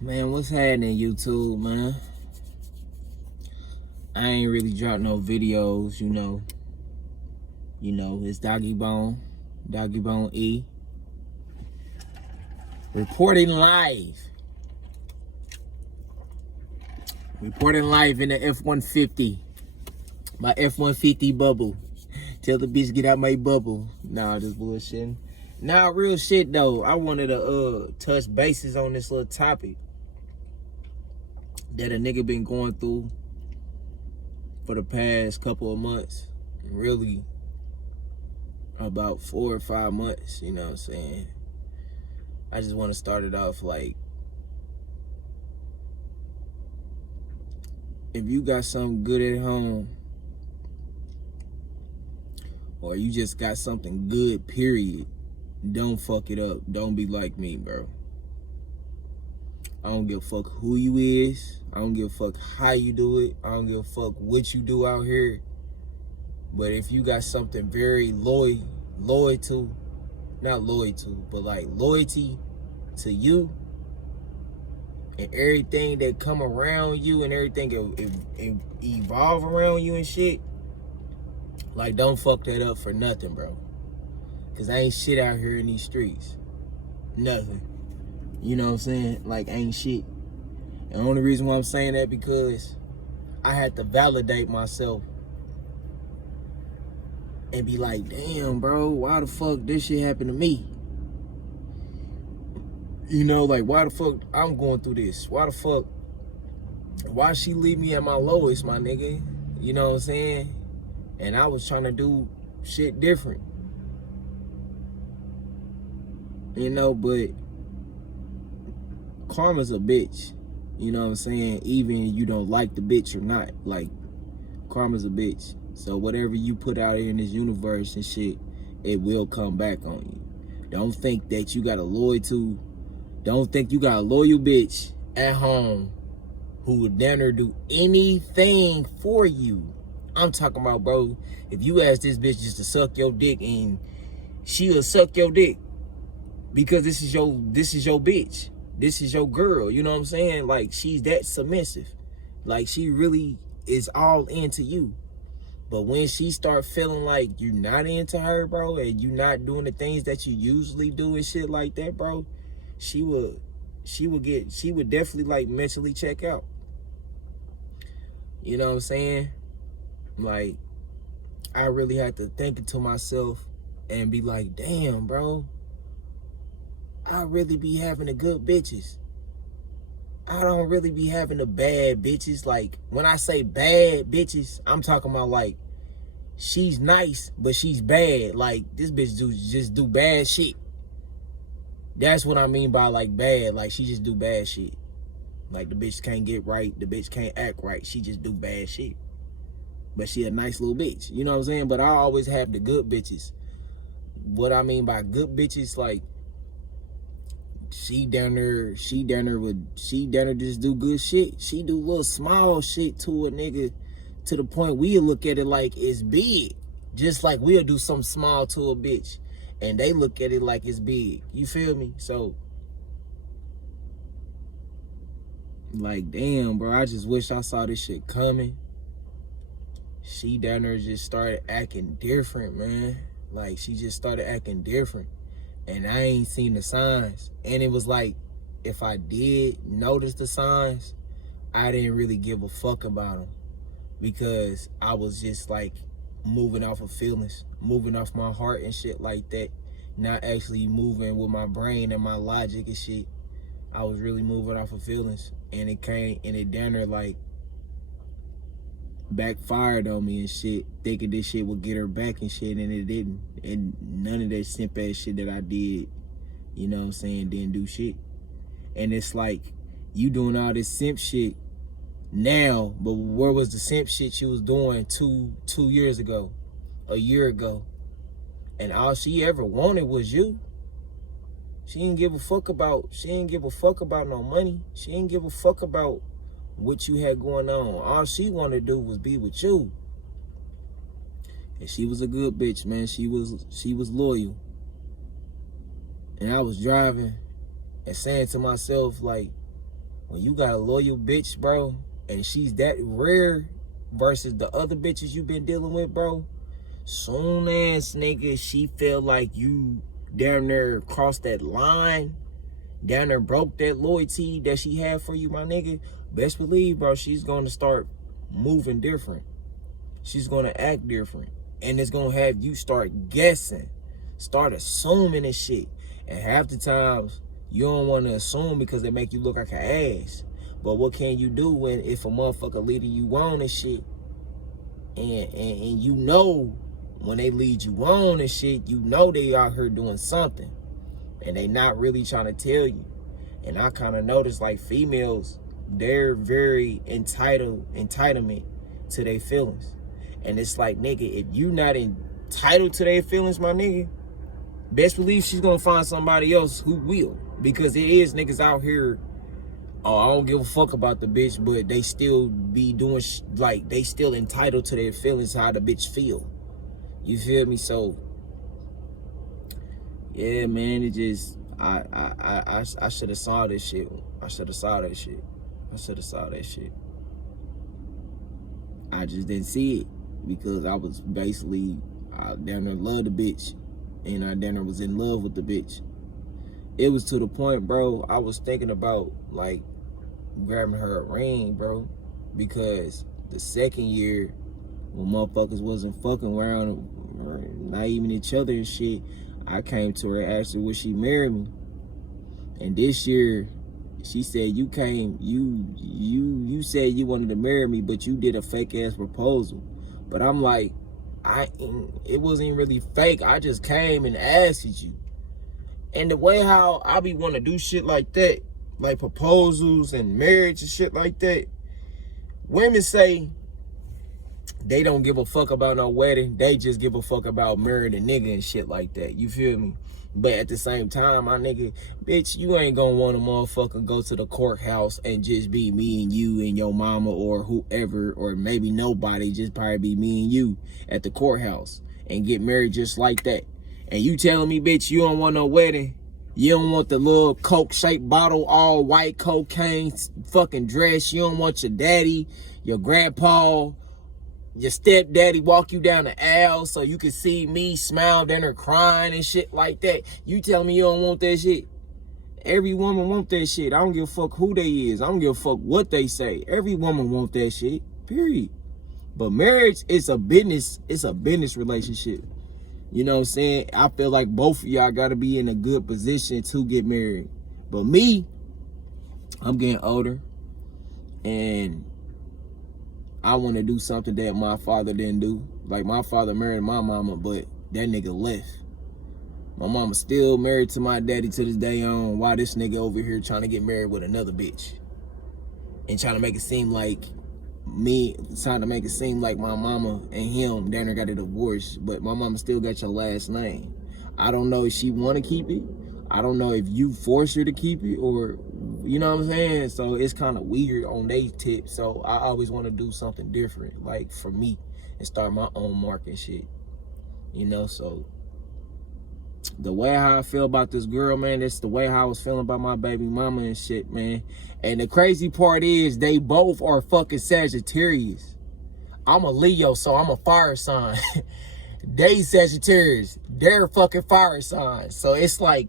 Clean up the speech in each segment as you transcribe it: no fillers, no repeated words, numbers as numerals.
Man, what's happening, YouTube, man? I ain't really dropped no videos, you know. It's Doggy Bone E, reporting live in the F-150, my F-150 bubble. Tell the bitch get out my bubble. Nah, just bullshitting. Nah, real shit though. I wanted to touch bases on this little topic that a nigga been going through for the past couple of months. Really, about 4 or 5 months, you know what I'm saying? I just want to start it off like, if you got something good at home, or you just got something good, period, don't fuck it up. Don't be like me, bro. I don't give a fuck who you is. I don't give a fuck how you do it. I don't give a fuck what you do out here. But if you got something very loyalty to you, and everything that come around you and everything evolve around you and shit, like, don't fuck that up for nothing, bro. Cause I ain't shit out here in these streets. Nothing. You know what I'm saying? Like, ain't shit. And the only reason why I'm saying that because I had to validate myself and be like, damn, bro, why the fuck this shit happened to me? You know, like, why the fuck I'm going through this? Why she leave me at my lowest, my nigga? You know what I'm saying? And I was trying to do shit different. You know, but karma's a bitch. You know what I'm saying? Even you don't like the bitch or not, like, karma's a bitch. So whatever you put out in this universe and shit, it will come back on you. Don't think that you got a loyal bitch at home who would never do anything for you. I'm talking about, bro, if you ask this bitch just to suck your dick, and she'll suck your dick because this is your bitch. This is your girl, you know what I'm saying? Like, she's that submissive. Like, she really is all into you. But when she start feeling like you're not into her, bro, and you not doing the things that you usually do and shit like that, bro, she would definitely, like, mentally check out. You know what I'm saying? Like, I really had to think it to myself and be like, damn, bro, I really be having the good bitches. I don't really be having the bad bitches. Like, when I say bad bitches, I'm talking about, like, she's nice, but she's bad. Like, this bitch just do bad shit. That's what I mean by, like, bad. Like, she just do bad shit. Like, the bitch can't get right. The bitch can't act right. She just do bad shit. But she a nice little bitch. You know what I'm saying? But I always have the good bitches. What I mean by good bitches, like, she down there just do good shit. She do little small shit to a nigga to the point we'll look at it like it's big. Just like we'll do something small to a bitch and they look at it like it's big. You feel me? So, like, damn, bro, I just wish I saw this shit coming. She down there just started acting different, man. Like, she just started acting different. And I ain't seen the signs. And it was like, if I did notice the signs, I didn't really give a fuck about them. Because I was just, like, moving off of feelings. Moving off my heart and shit like that. Not actually moving with my brain and my logic and shit. I was really moving off of feelings. And it down there, like, backfired on me and shit, thinking this shit would get her back and shit, and it didn't. And none of that simp ass shit that I did, you know what I'm saying, didn't do shit. And it's like, you doing all this simp shit now, but where was the simp shit she was doing two years ago, a year ago? And all she ever wanted was you. She didn't give a fuck about no money. She didn't give a fuck about what you had going on. All she wanted to do was be with you. And she was a good bitch, man. She was loyal. And I was driving and saying to myself, like, when you got a loyal bitch, bro, and she's that rare versus the other bitches you been dealing with, bro, soon as, nigga, she feel like you down there crossed that line, down there broke that loyalty that she had for you, my nigga, best believe, bro, she's gonna start moving different. She's gonna act different. And it's gonna have you start guessing, start assuming and shit. And half the times, you don't want to assume because they make you look like an ass. But what can you do when if a motherfucker leading you on and shit, and you know when they lead you on and shit, you know they out here doing something. And they not really trying to tell you. And I kind of noticed like females, they're very entitlement to their feelings. And it's like, nigga, if you not entitled to their feelings, my nigga, best believe she's gonna find somebody else who will. Because it is niggas out here, oh, I don't give a fuck about the bitch, but they still be doing, like, they still entitled to their feelings, how the bitch feel. You feel me? So, yeah, man, it just, I should have saw this shit. I should have saw that shit. I just didn't see it because I was basically, I down there loved the bitch. And I down there was in love with the bitch. It was to the point, bro, I was thinking about, like, grabbing her a ring, bro. Because the second year, when motherfuckers wasn't fucking around, or not even each other and shit, I came to her and asked her, would she marry me? And this year, she said, you said you wanted to marry me, but you did a fake ass proposal. But I'm like, it wasn't really fake. I just came and asked you. And the way how I be want to do shit like that, like proposals and marriage and shit like that, women say they don't give a fuck about no wedding. They just give a fuck about marrying a nigga and shit like that. You feel me? But at the same time, my nigga, bitch, you ain't gonna want a motherfucker go to the courthouse and just be me and you and your mama or whoever, or maybe nobody, just probably be me and you at the courthouse and get married just like that. And you telling me, bitch, you don't want no wedding? You don't want the little Coke-shaped bottle, all white cocaine fucking dress? You don't want your daddy, your grandpa, your stepdaddy walk you down the aisle so you can see me smile down there crying and shit like that? You tell me you don't want that shit? Every woman want that shit. I don't give a fuck who they is. I don't give a fuck what they say. Every woman want that shit, period. But marriage is a business. It's a business relationship. You know what I'm saying? I feel like both of y'all got to be in a good position to get married. But me, I'm getting older. And I want to do something that my father didn't do. Like, my father married my mama, but that nigga left. My mama still married to my daddy to this day on. Why this nigga over here trying to get married with another bitch? And trying to make it seem like my mama and him down there got a divorce, but my mama still got your last name. I don't know if she want to keep it. I don't know if you force her to keep it, or, you know what I'm saying? So it's kind of weird on they tip. So I always want to do something different, like for me, and start my own mark and shit. You know, so the way how I feel about this girl, man, it's the way how I was feeling about my baby mama and shit, man. And the crazy part is they both are fucking Sagittarius. I'm a Leo, so I'm a fire sign. They Sagittarius. They're fucking fire signs. So it's like,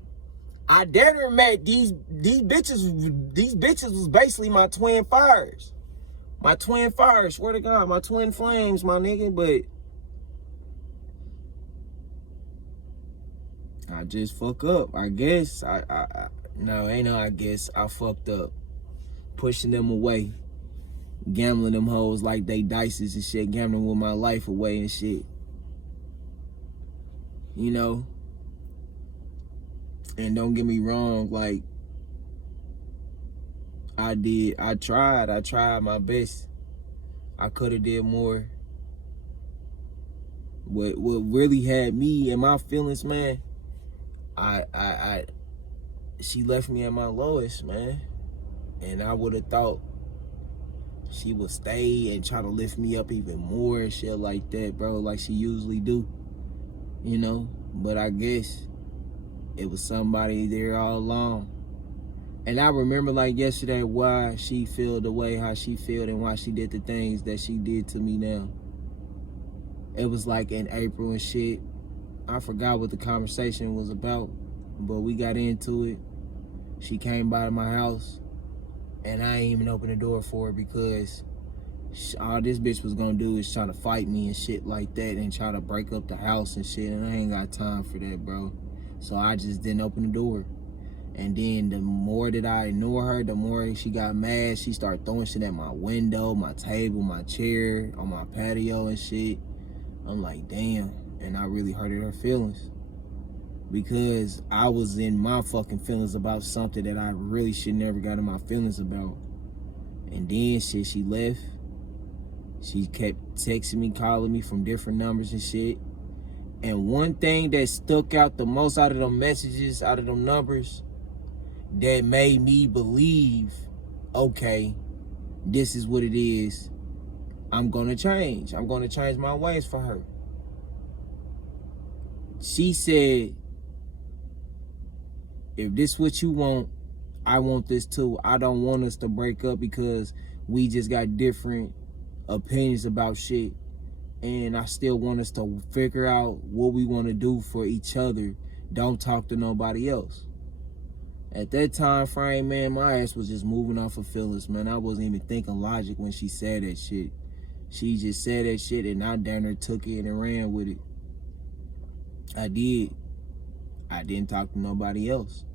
I never met these bitches. These bitches was basically my twin fires. My twin fires, swear to God, my twin flames, my nigga. But I just fuck up, I guess. No, ain't no I guess. I fucked up. Pushing them away. Gambling them hoes like they dices and shit. Gambling with my life away and shit. You know? And don't get me wrong, like, I tried my best. I could have did more. What really had me and my feelings, man, she left me at my lowest, man. And I would have thought she would stay and try to lift me up even more and shit like that, bro, like she usually do. You know? But I guess it was somebody there all along. And I remember like yesterday why she feel the way how she feel and why she did the things that she did to me now. It was like in April and shit. I forgot what the conversation was about, but we got into it. She came by to my house, and I ain't even open the door for her because all this bitch was gonna do is try to fight me and shit like that and try to break up the house and shit, and I ain't got time for that, bro. So I just didn't open the door. And then the more that I ignore her, the more she got mad. She started throwing shit at my window, my table, my chair, on my patio and shit. I'm like, damn. And I really hurted her feelings because I was in my fucking feelings about something that I really should never got in my feelings about. And then shit, she left. She kept texting me, calling me from different numbers and shit. And one thing that stuck out the most out of them messages, out of them numbers, that made me believe, okay, this is what it is. I'm gonna change. I'm gonna change my ways for her. She said, if this what you want, I want this too. I don't want us to break up because we just got different opinions about shit. And I still want us to figure out what we want to do for each other. Don't talk to nobody else. At that time frame, man, my ass was just moving off of feelings, man. I wasn't even thinking logic when she said that shit. She just said that shit and I damn near took it and ran with it. I did. I didn't talk to nobody else.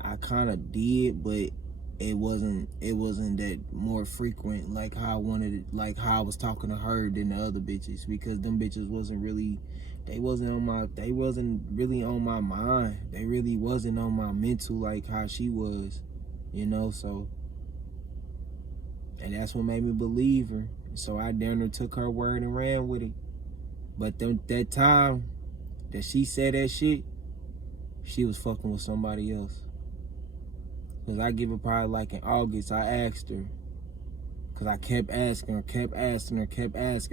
I kind of did, but it wasn't that more frequent like how I wanted it, like how I was talking to her than the other bitches, because them bitches wasn't really on my mind. They really wasn't on my mental like how she was, you know. So, and that's what made me believe her. So I damn near took her word and ran with it. But that time that she said that shit, she was fucking with somebody else. Cause I give her probably like in August, I asked her. Cause I kept asking her.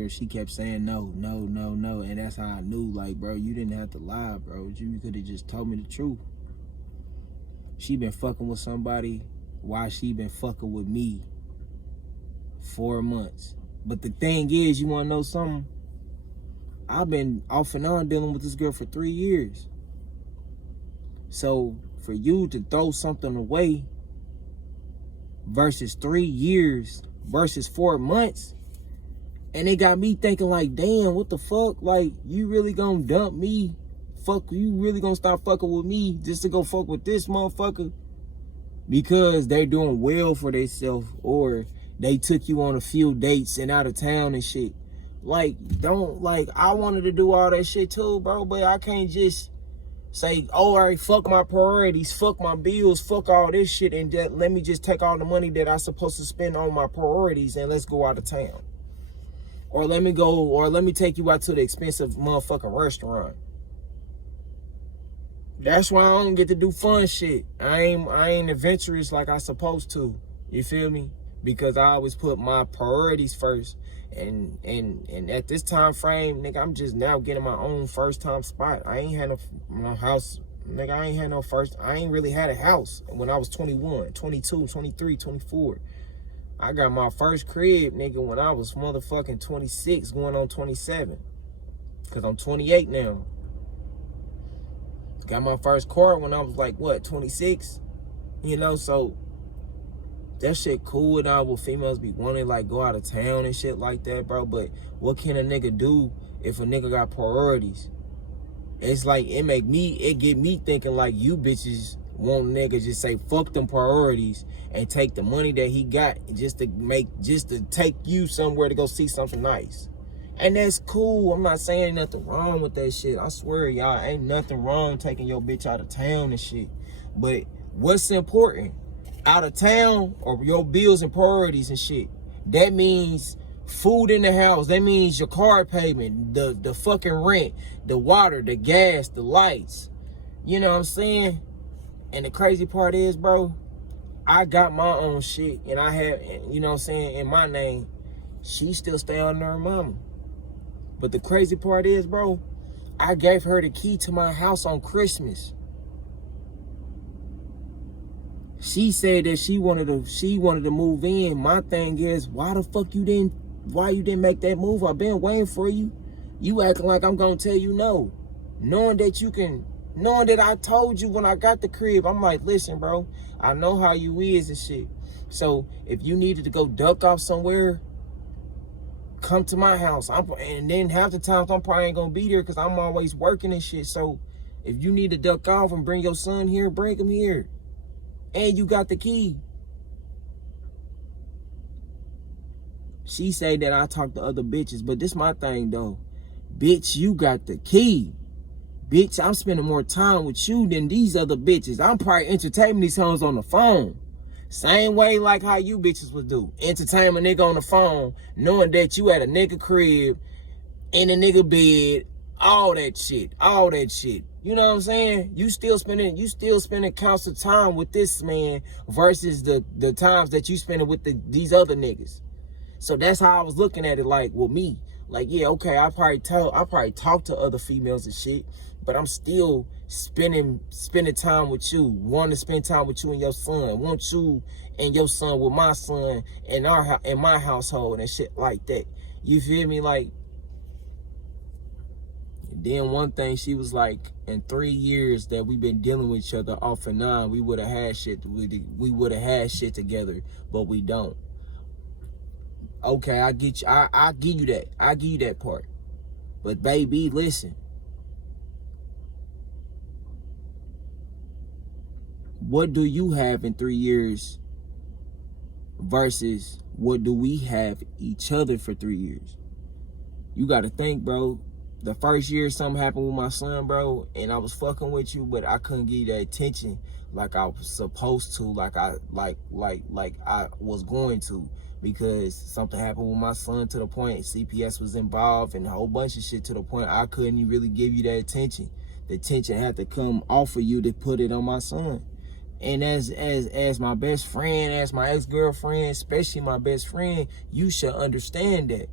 She kept saying no. And that's how I knew, like, bro, you didn't have to lie, bro. You could have just told me the truth. She been fucking with somebody while she been fucking with me 4 months. But the thing is, you wanna know something? I've been off and on dealing with this girl for 3 years. So for you to throw something away versus 3 years versus 4 months, and it got me thinking like, damn, what the fuck? Like, you really gonna dump me? Fuck, you really gonna stop fucking with me just to go fuck with this motherfucker? Because they're doing well for themselves, or they took you on a few dates and out of town and shit. Like, I wanted to do all that shit too, bro, but I can't just say, oh, all right, fuck my priorities, fuck my bills, fuck all this shit, and let me just take all the money that I'm supposed to spend on my priorities and let's go out of town. Or let me take you out to the expensive motherfucking restaurant. That's why I don't get to do fun shit. I ain't adventurous like I supposed to. You feel me? Because I always put my priorities first. And at this time frame, nigga, I'm just now getting my own first time spot. I ain't had no house. Nigga, I ain't really had a house when I was 21, 22, 23, 24. I got my first crib, nigga, when I was motherfucking 26 going on 27. Cause I'm 28 now. Got my first car when I was like, what, 26? You know, so that shit cool and all, what females be wanting, like, go out of town and shit like that, bro. But what can a nigga do if a nigga got priorities? It's like, it get me thinking like you bitches want niggas just say, fuck them priorities and take the money that he got just to take you somewhere to go see something nice. And that's cool. I'm not saying nothing wrong with that shit. I swear, y'all, ain't nothing wrong taking your bitch out of town and shit. But what's important? Out of town or your bills and priorities and shit. That means food in the house. That means your car payment, the fucking rent, the water, the gas, the lights. You know what I'm saying? And the crazy part is, bro, I got my own shit and I have, you know what I'm saying, in my name. She still stay under her mama. But the crazy part is, bro, I gave her the key to my house on Christmas. She said that she wanted to move in. My thing is, why you didn't make that move? I've been waiting for you. You acting like I'm gonna tell you no. Knowing that I told you when I got the crib, I'm like, listen, bro, I know how you is and shit. So if you needed to go duck off somewhere, come to my house. And then half the times I'm probably ain't gonna be there because I'm always working and shit. So if you need to duck off and bring your son here, bring him here. And you got the key. She say that I talk to other bitches, but this my thing though. Bitch, you got the key. Bitch, I'm spending more time with you than these other bitches. I'm probably entertaining these hoes on the phone. Same way like how you bitches would do. Entertain a nigga on the phone, knowing that you at a nigga crib, in a nigga bed, all that shit. You know what I'm saying? You still spending counts of time with this man versus the times that you spending with these other niggas. So that's how I was looking at it, like, well, me. Like, yeah, okay, I probably talk to other females and shit, but I'm still spending time with you. Want to spend time with you and your son. Want you and your son with my son in my household and shit like that. You feel me? Like, then one thing she was like, in 3 years that we've been dealing with each other off and on, we would have had shit. We would have had shit together, but we don't. Okay, I get you. I give you that. I give you that part. But baby, listen. What do you have in 3 years versus what do we have each other for 3 years? You got to think, bro. The first year something happened with my son, bro, and I was fucking with you, but I couldn't give you that attention like I was supposed to, like I was going to, because something happened with my son to the point CPS was involved and a whole bunch of shit to the point I couldn't really give you that attention. The attention had to come off of you to put it on my son. And as my best friend, as my ex-girlfriend, especially my best friend, you should understand that.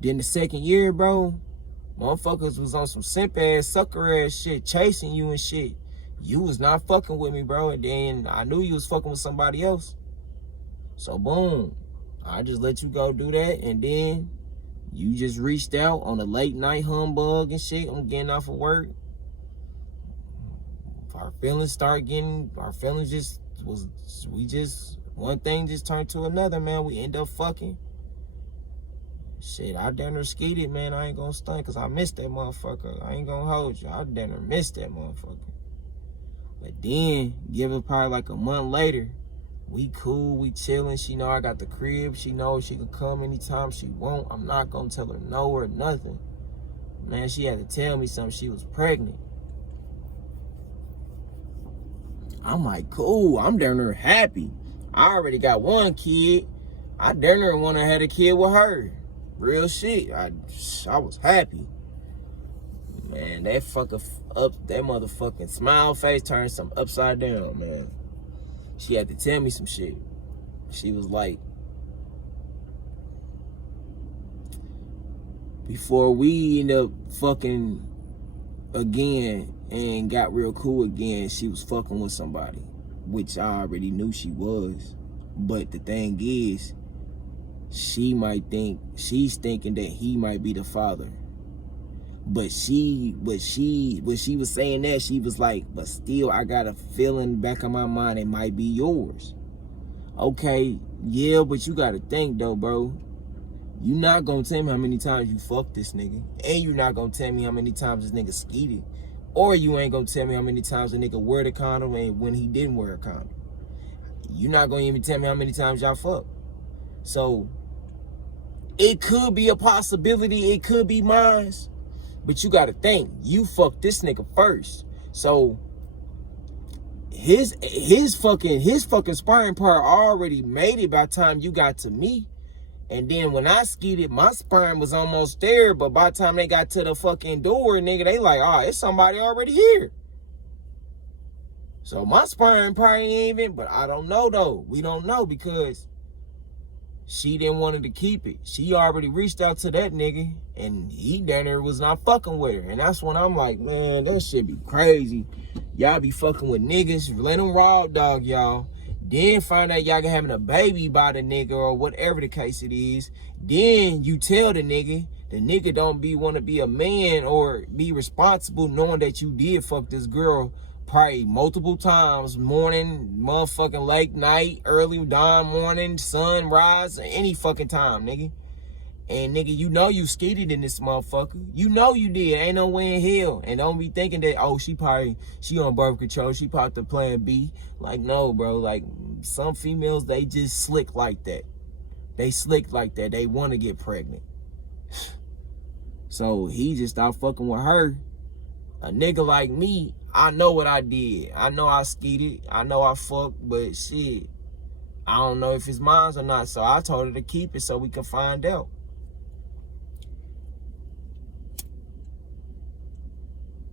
Then the second year, bro, motherfuckers was on some simp ass, sucker ass shit, chasing you and shit. You was not fucking with me, bro. And then I knew you was fucking with somebody else. So boom, I just let you go do that. And then you just reached out on a late night humbug and shit. I'm getting off of work. Our feelings one thing just turned to another, man. We end up fucking. Shit, I damn near skeeted, man. I ain't gonna stunt because I missed that motherfucker. I ain't gonna hold you. I damn near missed that motherfucker. But then, give it probably like a month later, we cool, we chilling. She know I got the crib. She knows she can come anytime she want. I'm not gonna tell her no or nothing. Man, she had to tell me something. She was pregnant. I'm like, cool. I'm damn near happy. I already got one kid. I damn near want to have a kid with her. Real shit. I was happy. Man, that motherfucking smile face turned some upside down, man. She had to tell me some shit. She was like, before we end up fucking again and got real cool again, she was fucking with somebody, which I already knew she was. But the thing is, she's thinking that he might be the father. But she was saying that, she was like, but still, I got a feeling back of my mind it might be yours. Okay, yeah, but you gotta think though, bro. You not gonna tell me how many times you fucked this nigga. And you not gonna tell me how many times this nigga skeeted. Or you ain't gonna tell me how many times a nigga wore the condom and when he didn't wear a condom. You not gonna even tell me how many times y'all fucked. So, it could be a possibility, it could be mine. But you gotta think, you fucked this nigga first. So his fucking sperm part already made it by the time you got to me. And then when I skeeted, my sperm was almost there, but by the time they got to the fucking door, nigga, they like, oh, it's somebody already here. So my sperm probably ain't even, but I don't know though. We don't know because she didn't want to keep it. She already reached out to that nigga, and he down there was not fucking with her. And that's when I'm like, man, that shit be crazy. Y'all be fucking with niggas, let them raw dog y'all. Then find out y'all having a baby by the nigga or whatever the case it is. Then you tell the nigga don't want to be a man or be responsible knowing that you did fuck this girl probably multiple times, morning, motherfucking late night, early dawn morning, sunrise, any fucking time, nigga. And nigga, you know you skeeted in this motherfucker. You know you did. Ain't no way in hell. And don't be thinking that, oh, she on birth control. She popped the plan B. Like, no, bro. Like, some females, they just slick like that. They slick like that. They want to get pregnant. So he just stopped fucking with her. A nigga like me, I know what I did. I know I skeeted. I know I fucked, but shit, I don't know if it's mine or not. So I told her to keep it so we can find out.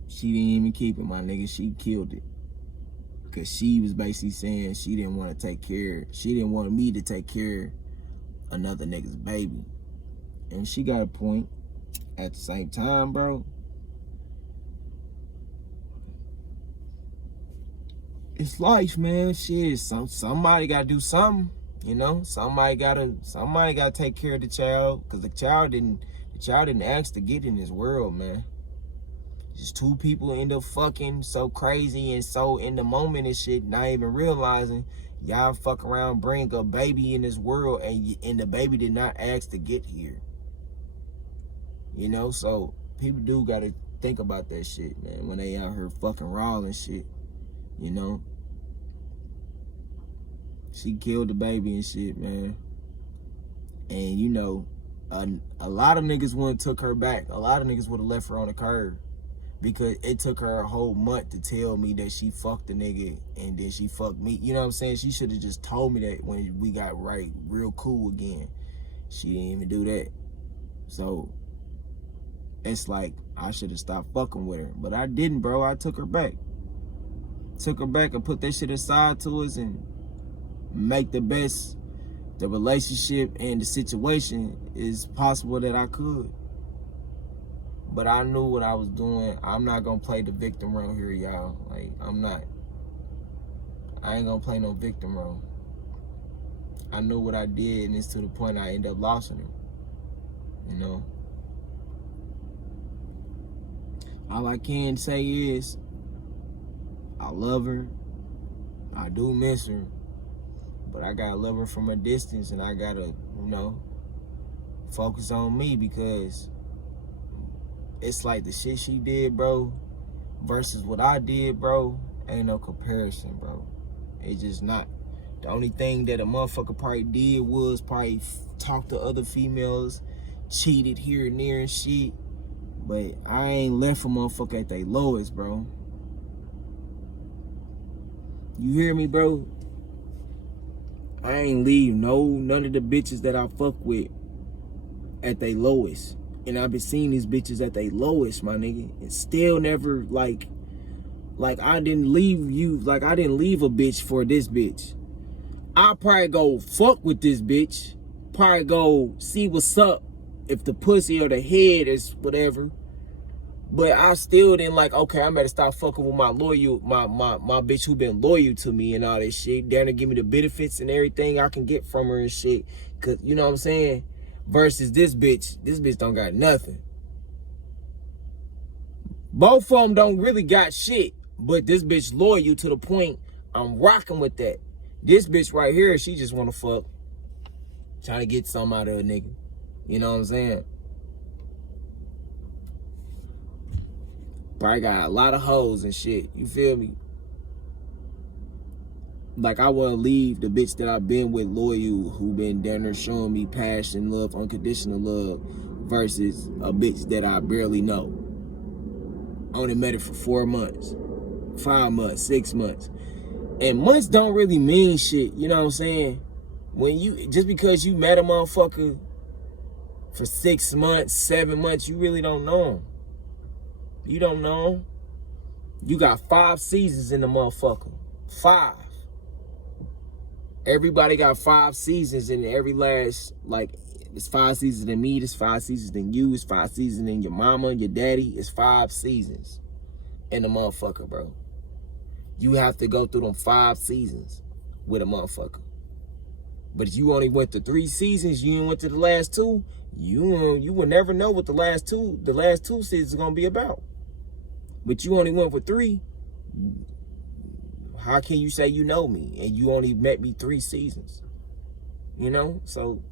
She didn't even keep it, my nigga. She killed it. Because she was basically saying she didn't want to take care. She didn't want me to take care of another nigga's baby. And she got a point. At the same time, bro, it's life, man. Shit, somebody gotta do something, you know. Somebody gotta take care of the child, because the child didn't ask to get in this world, man. Just two people end up fucking so crazy and so in the moment and shit, not even realizing y'all fuck around, bring a baby in this world, and the baby did not ask to get here. You know, so people do gotta think about that shit, man, when they out here fucking raw and shit, you know. She killed the baby and shit, man. And, you know, a lot of niggas wouldn't took her back. A lot of niggas would have left her on the curb. Because it took her a whole month to tell me that she fucked the nigga and then she fucked me. You know what I'm saying? She should have just told me that when we got real cool again. She didn't even do that. So it's like I should have stopped fucking with her. But I didn't, bro. I took her back. Took her back and put that shit aside to us and make the best the relationship and the situation is possible that I could. But I knew what I was doing. I'm not gonna play the victim role here, y'all. Like, I'm not. I ain't gonna play no victim role. I knew what I did, and it's to the point I ended up losing her. You know? All I can say is, I love her. I do miss her. But I gotta love her from a distance, and I gotta, you know, focus on me, because it's like the shit she did, bro, versus what I did, bro, ain't no comparison, bro. It's just not. The only thing that a motherfucker probably did was probably talk to other females, cheated here and there and shit. But I ain't left a motherfucker at their lowest, bro. You hear me, bro? I ain't leave none of the bitches that I fuck with at their lowest. And I've been seeing these bitches at their lowest, my nigga. And still never, like I didn't leave you, like I didn't leave a bitch for this bitch. I'll probably go fuck with this bitch. Probably go see what's up if the pussy or the head is whatever. But I still didn't like, okay, I better stop fucking with my bitch who been loyal to me and all this shit. Down to give me the benefits and everything I can get from her and shit. Cause you know what I'm saying? Versus this bitch don't got nothing. Both of them don't really got shit. But this bitch loyal to the point I'm rocking with that. This bitch right here, she just wanna fuck. Trying to get something out of a nigga. You know what I'm saying? Probably got a lot of hoes and shit. You feel me? Like, I wouldn't leave the bitch that I've been with loyal, who been down there showing me passion, love, unconditional love, versus a bitch that I barely know. Only met her for 4 months, 5 months, 6 months. And months don't really mean shit, you know what I'm saying? Just because you met a motherfucker for 6 months, 7 months, you really don't know him. You don't know him. You got 5 seasons in the motherfucker. 5. Everybody got 5 seasons in every last, like, it's 5 seasons in me, it's 5 seasons in you, it's 5 seasons in your mama, your daddy, it's 5 seasons in the motherfucker, bro. you have to go through them 5 seasons with a motherfucker. But if you only went to 3 seasons, you didn't went to the last 2, you will never know what the last two seasons are gonna be about. But you only went for 3. How can you say you know me and you only met me 3 seasons? You know? So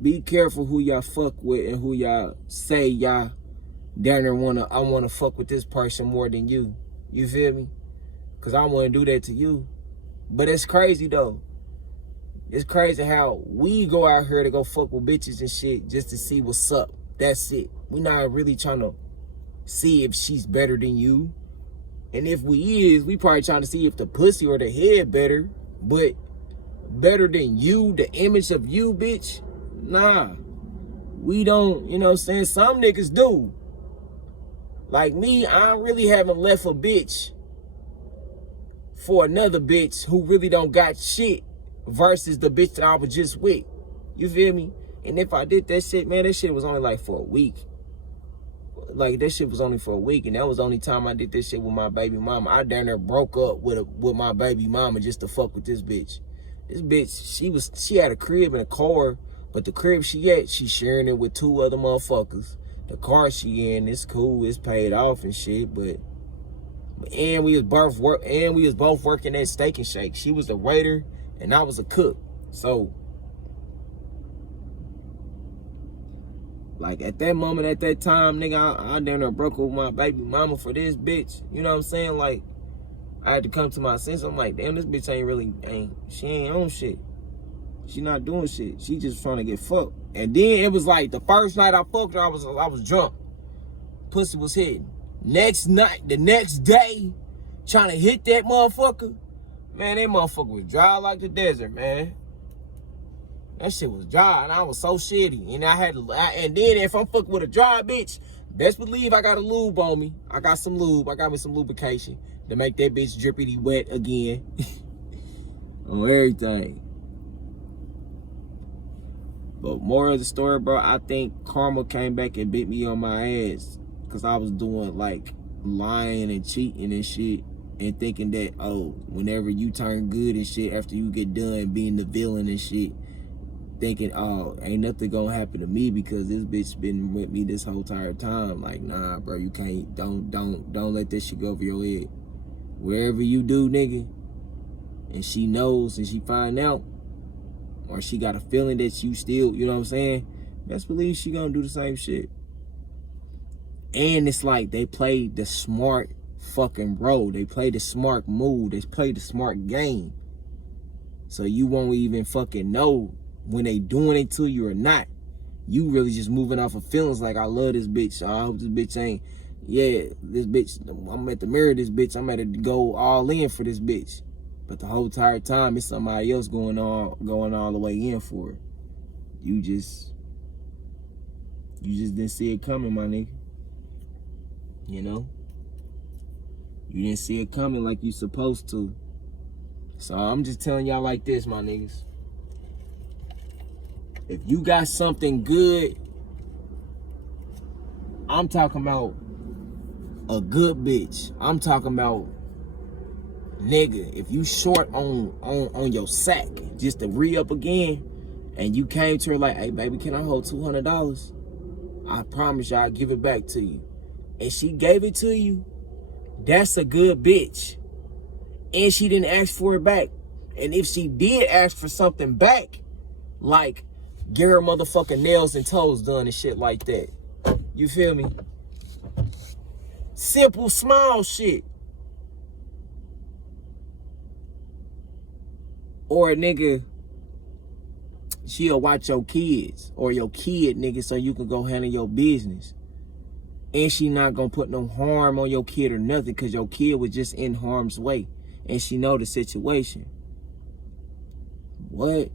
be careful who y'all fuck with and who y'all say y'all down there I wanna fuck with this person more than you. You feel me? Cause I wanna do that to you. But it's crazy though. It's crazy how we go out here to go fuck with bitches and shit just to see what's up. That's it. We not really trying to see if she's better than you. And if we is, we probably trying to see if the pussy or the head better. But better than you, the image of you, bitch? Nah. We don't, you know what I'm saying? Some niggas do. Like me, I really haven't left a bitch for another bitch who really don't got shit versus the bitch that I was just with. You feel me? And if I did that shit, man, that shit was only like for a week. Like that shit was only for a week, and that was the only time I did this shit with my baby mama. I down there broke up with my baby mama just to fuck with this bitch. This bitch, she had a crib and a car, but the crib she at, she sharing it with 2 other motherfuckers. The car she in, it's cool, it's paid off and shit, and we was both working at Steak and Shake. She was the waiter and I was a cook. So like at that moment, at that time, nigga, I down there broke up with my baby mama for this bitch. You know what I'm saying? Like, I had to come to my sense. I'm like, damn, this bitch she ain't on shit. She not doing shit. She just trying to get fucked. And then it was like the first night I fucked her, I was drunk. Pussy was hitting. The next day, trying to hit that motherfucker. Man, that motherfucker was dry like the desert, man. That shit was dry, and I was so shitty. And and then if I'm fucking with a dry bitch, best believe I got a lube on me. I got some lube. I got me some lubrication to make that bitch drippity wet again. On everything. But more of the story, bro, I think karma came back and bit me on my ass. Because I was doing, like, lying and cheating and shit. And thinking that, oh, whenever you turn good and shit, after you get done being the villain and shit, thinking, oh, ain't nothing gonna happen to me because this bitch been with me this whole entire time. Like, nah, bro, you can't, don't let that shit go over your head. Wherever you do, nigga, and she knows and she find out, or she got a feeling that you still, you know what I'm saying? Best believe she gonna do the same shit. And it's like they played the smart fucking role. They played the smart move. They played the smart game. So you won't even fucking know when they doing it to you or not. You really just moving off of feelings like, I love this bitch. So I hope this bitch ain't, this bitch, I'm at the mirror this bitch. I'm at to go all in for this bitch. But the whole entire time, it's somebody else going all the way in for it. You just didn't see it coming, my nigga. You know? You didn't see it coming like you supposed to. So I'm just telling y'all like this, my niggas. If you got something good, I'm talking about a good bitch. I'm talking about, nigga, if you short on your sack just to re-up again, and you came to her like, hey, baby, can I hold $200? I promise you I'll give it back to you. And she gave it to you, that's a good bitch. And she didn't ask for it back. And if she did ask for something back, like get her motherfucking nails and toes done and shit like that. You feel me? Simple, small shit. Or a nigga, she'll watch your kids or your kid, nigga, so you can go handle your business. And she not gonna put no harm on your kid or nothing because your kid was just in harm's way. And she know the situation. What?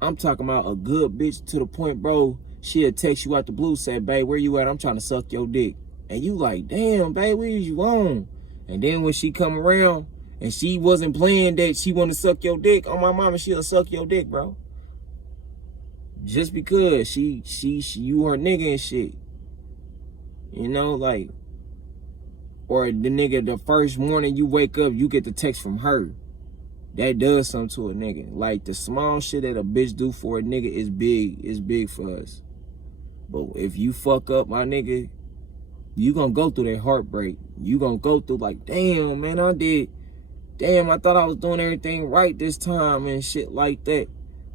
I'm talking about a good bitch to the point, bro, she'll text you out the blue, say, babe, where you at? I'm trying to suck your dick. And you like, damn, babe, where is you on? And then when she come around and she wasn't playing that she want to suck your dick, on my mama, she'll suck your dick, bro. Just because she you her nigga and shit. You know, like, Or the nigga, the first morning you wake up, you get the text from her. That does something to a nigga. Like, the small shit that a bitch do for a nigga is big. It's big for us. But if you fuck up, my nigga, you gonna go through that heartbreak. You gonna go through like, damn, man, I thought I was doing everything right this time and shit like that.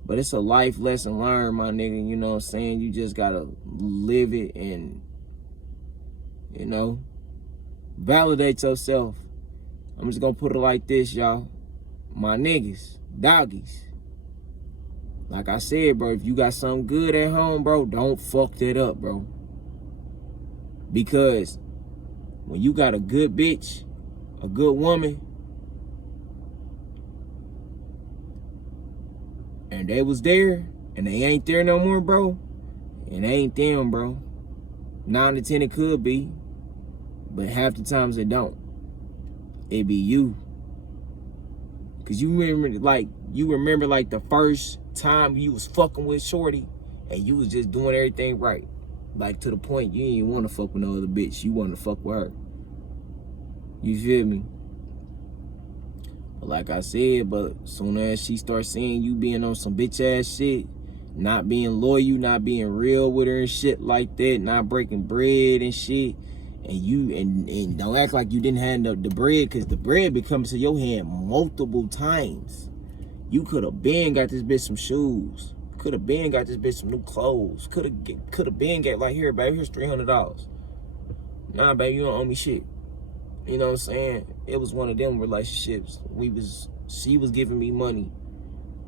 But it's a life lesson learned, my nigga, you know what I'm saying? You just gotta live it and, you know, validate yourself. I'm just gonna put it like this, y'all. My niggas, doggies. Like I said, bro, if you got something good at home, bro, don't fuck that up, bro. Because when you got a good bitch, a good woman, and they was there, and they ain't there no more, bro, and they ain't them, bro. 9 out of 10 it could be, but half the times it don't. It be you. Cause you remember like the first time you was fucking with shorty, and you was just doing everything right. Like, to the point you didn't want to fuck with no other bitch. You wanted to fuck with her. You feel me? But like I said, but soon as she starts seeing you being on some bitch ass shit, not being loyal, not being real with her and shit like that, not breaking bread and shit, and you and don't act like you didn't have the bread, because the bread be coming to your hand multiple times. You could have been got this bitch some shoes. Could have been got this bitch some new clothes. Could have been got, like, here, baby, here's $300. Nah, baby, you don't owe me shit. You know what I'm saying? It was one of them relationships. She was giving me money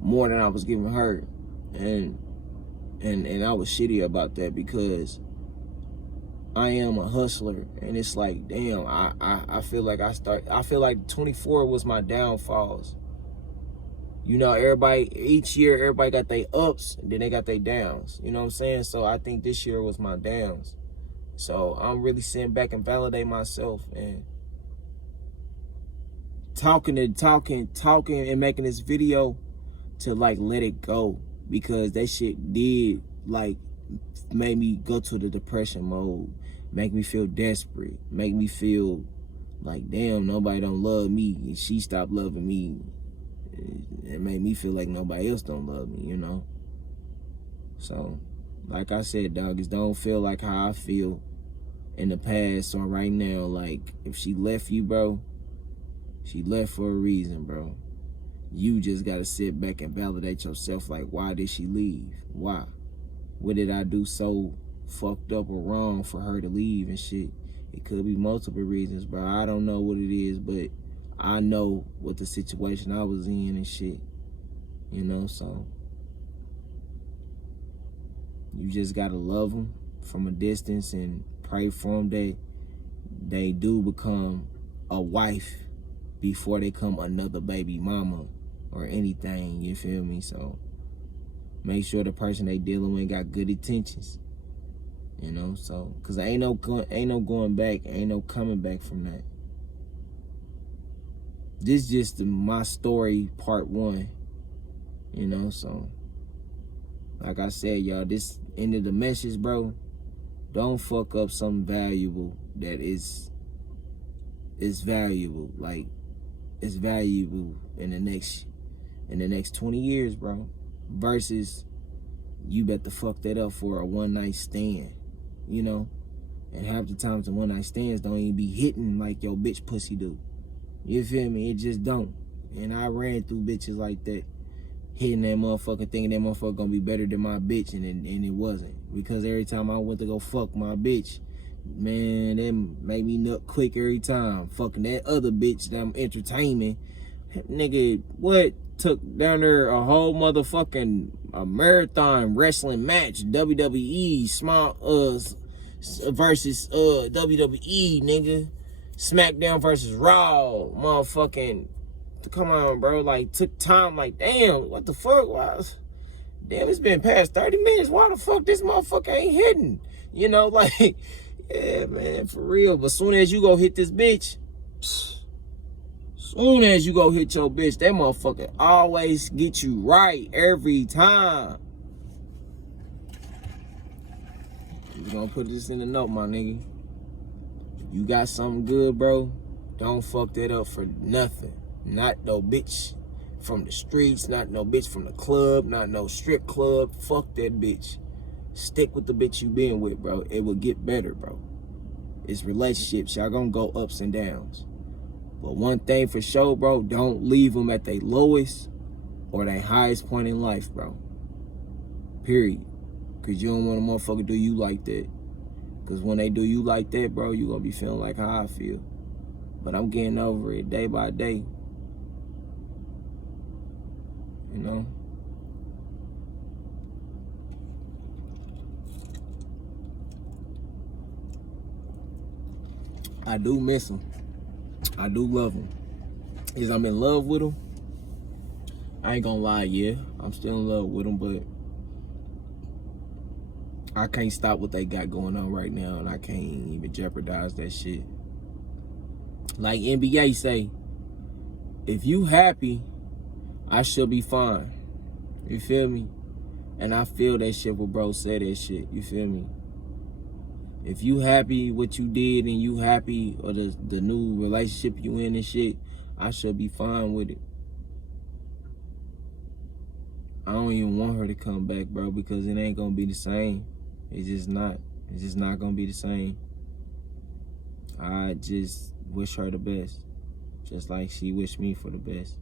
more than I was giving her. And I was shitty about that, because I am a hustler, and it's like, damn, I feel like 24 was my downfalls. You know, each year, everybody got their ups, and then they got their downs. You know what I'm saying? So I think this year was my downs. So I'm really sitting back and validate myself and talking and making this video to, like, let it go. Because that shit did, like, make me go to the depression mode. Make me feel desperate. Make me feel like, damn, nobody don't love me. And she stopped loving me. It made me feel like nobody else don't love me, you know? So, like I said, doggies, don't feel like how I feel in the past or right now. Like, if she left you, bro, she left for a reason, bro. You just gotta sit back and validate yourself. Like, why did she leave? Why? What did I do so fucked up or wrong for her to leave and shit? It could be multiple reasons, bro. I don't know what it is, but I know what the situation I was in and shit, you know, so you just gotta love them from a distance and pray for them that they do become a wife before they come another baby mama or anything, you feel me? So make sure the person they dealing with got good intentions, you know, so, cause ain't no going back, ain't no coming back from that. This just my story, part 1, you know, so, like I said, y'all, this ended the message, bro. Don't fuck up something valuable that is valuable. Like, it's valuable in the next 20 years, bro. Versus you better fuck that up for a one-night stand, you know? And half the times the one-night stands don't even be hitting like your bitch pussy do. You feel me? It just don't. And I ran through bitches like that, hitting that motherfucker, thinking that motherfucker gonna be better than my bitch, and it wasn't. Because every time I went to go fuck my bitch, man, that made me nut quick every time. Fucking that other bitch that I'm entertaining. Nigga, what? Took down there a whole motherfucking marathon wrestling match, WWE small versus WWE, nigga. SmackDown versus Raw, motherfucking, come on, bro, like, took time, like, damn, what the fuck, damn, it's been past 30 minutes, why the fuck this motherfucker ain't hitting, you know, like, yeah, man, for real. But soon as you go hit this bitch, soon as you go hit your bitch, that motherfucker always get you right every time. We're gonna put this in the note, my nigga. You got something good, bro, don't fuck that up for nothing. Not no bitch from the streets, not no bitch from the club, not no strip club. Fuck that bitch. Stick with the bitch you been with, bro. It will get better, bro. It's relationships. Y'all gonna go ups and downs. But one thing for sure, bro, don't leave them at their lowest or their highest point in life, bro. Period. Because you don't want a motherfucker do you like that. Because when they do you like that, bro, you gonna be feeling like how I feel. But I'm getting over it day by day. You know? I do miss him. I do love him. Is I'm in love with him? I ain't gonna lie, yeah. I'm still in love with him, but I can't stop what they got going on right now, and I can't even jeopardize that shit. Like NBA say, if you happy, I should be fine. You feel me? And I feel that shit when bro said that shit. You feel me? If you happy what you did and you happy or the new relationship you in and shit, I should be fine with it. I don't even want her to come back, bro, because it ain't gonna be the same. It's just not. It's just not gonna be the same. I just wish her the best, just like she wished me for the best.